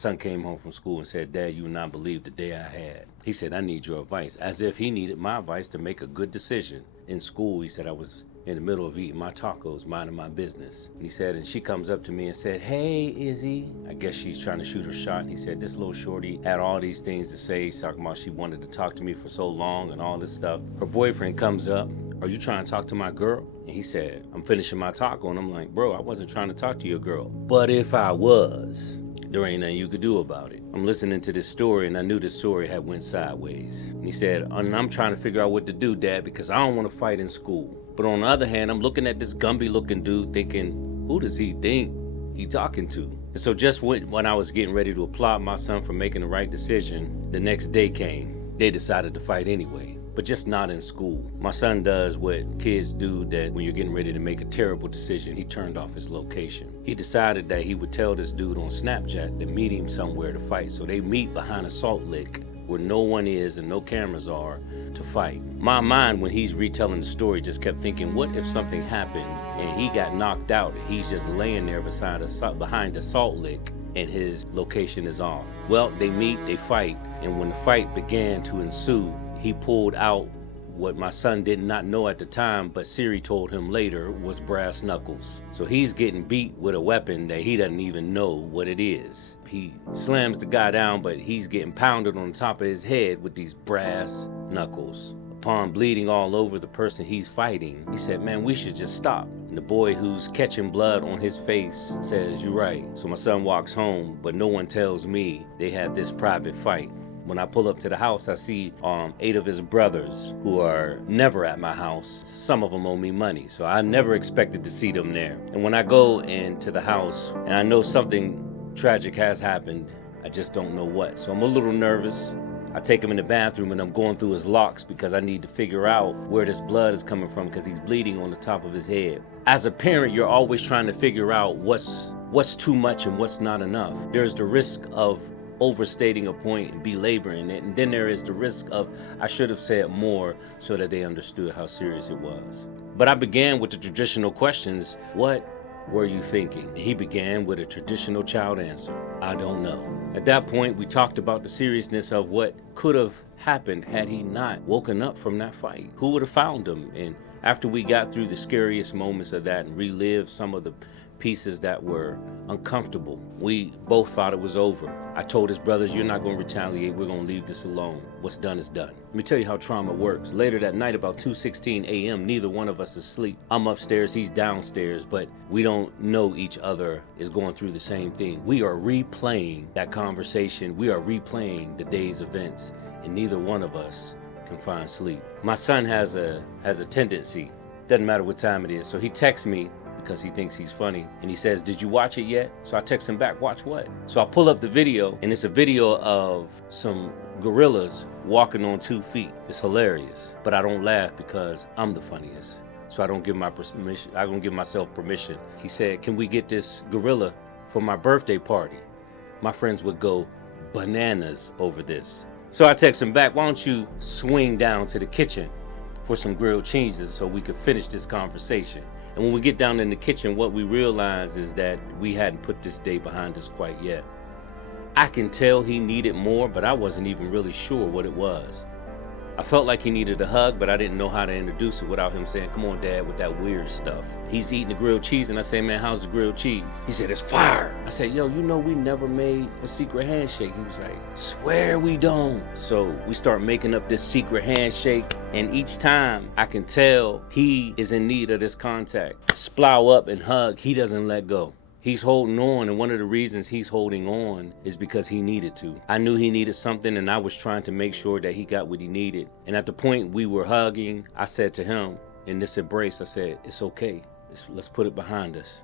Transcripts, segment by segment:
son came home from school and said, "Dad, you would not believe the day I had." He said, "I need your advice," as if he needed my advice to make a good decision. In school, he said, I was in the middle of eating my tacos, minding my business. And he said, and she comes up to me and said, "Hey, Izzy." I guess she's trying to shoot her shot. And he said, this little shorty had all these things to say. He's talking about she wanted to talk to me for so long and all this stuff. Her boyfriend comes up, "Are you trying to talk to my girl?" And he said, "I'm finishing my taco." And I'm like, "Bro, I wasn't trying to talk to your girl. But if I was, there ain't nothing you could do about it." I'm listening to this story, and I knew this story had went sideways. And he said, "And I'm trying to figure out what to do, Dad, because I don't want to fight in school." But on the other hand, I'm looking at this Gumby-looking dude thinking, who does he think he talking to? And so just when I was getting ready to applaud my son for making the right decision, the next day came. They decided to fight anyway, but just not in school. My son does what kids do, that when you're getting ready to make a terrible decision, he turned off his location. He decided that he would tell this dude on Snapchat to meet him somewhere to fight. So they meet behind a salt lick where no one is and no cameras are to fight. My mind, when he's retelling the story, just kept thinking, what if something happened and he got knocked out and he's just laying there behind a salt lick and his location is off? Well, they meet, they fight, and when the fight began to ensue, he pulled out what my son did not know at the time, but Siri told him later was brass knuckles. So he's getting beat with a weapon that he doesn't even know what it is. He slams the guy down, but he's getting pounded on the top of his head with these brass knuckles. Upon bleeding all over the person he's fighting, he said, "Man, we should just stop." And the boy who's catching blood on his face says, "You're right." So my son walks home, but no one tells me they had this private fight. When I pull up to the house, I see 8 of his brothers who are never at my house. Some of them owe me money, so I never expected to see them there. And when I go into the house and I know something tragic has happened, I just don't know what. So I'm a little nervous. I take him in the bathroom and I'm going through his locks because I need to figure out where this blood is coming from because he's bleeding on the top of his head. As a parent, you're always trying to figure out what's too much and what's not enough. There's the risk of overstating a point and belaboring it, and then there is the risk of I should have said more so that they understood how serious it was. But I began with the traditional questions. What were you thinking? He began with a traditional child answer. I don't know. At that point, we talked about the seriousness of what could have happened had he not woken up from that fight. Who would have found him? And after we got through the scariest moments of that and relived some of the pieces that were uncomfortable, we both thought it was over. I told his brothers, "You're not going to retaliate. We're going to leave this alone. What's done is done." Let me tell you how trauma works. Later that night, about 2:16 a.m., neither one of us is asleep. I'm upstairs, he's downstairs, but we don't know each other is going through the same thing. We are replaying that conversation. We are replaying the day's events, and neither one of us can find sleep. My son has a tendency, doesn't matter what time it is, so he texts me because he thinks he's funny, and he says, "Did you watch it yet?" So I text him back, "Watch what?" So I pull up the video, and it's a video of some gorillas walking on 2 feet. It's hilarious, but I don't laugh because I'm the funniest. So I don't give myself permission. He said, "Can we get this gorilla for my birthday party?" My friends would go bananas over this. So I text him back, "Why don't you swing down to the kitchen for some grilled cheeses so we could finish this conversation?" And when we get down in the kitchen, what we realize is that we hadn't put this day behind us quite yet. I can tell he needed more, but I wasn't even really sure what it was. I felt like he needed a hug, but I didn't know how to introduce it without him saying, "Come on, Dad," with that weird stuff. He's eating the grilled cheese, and I say, "Man, how's the grilled cheese?" He said, "It's fire." I said, "Yo, you know we never made a secret handshake." He was like, "Swear we don't." So we start making up this secret handshake, and each time I can tell he is in need of this contact. Splow up and hug, he doesn't let go. He's holding on, and one of the reasons he's holding on is because he needed to. I knew he needed something, and I was trying to make sure that he got what he needed. And at the point we were hugging, I said to him in this embrace, I said, "It's okay. Let's put it behind us.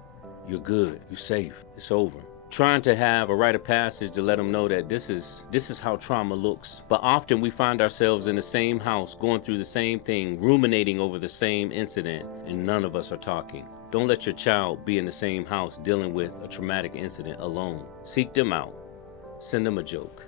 You're good. You're safe. It's over." Trying to have a rite of passage to let him know that this is how trauma looks. But often we find ourselves in the same house, going through the same thing, ruminating over the same incident, and none of us are talking. Don't let your child be in the same house dealing with a traumatic incident alone. Seek them out. Send them a joke.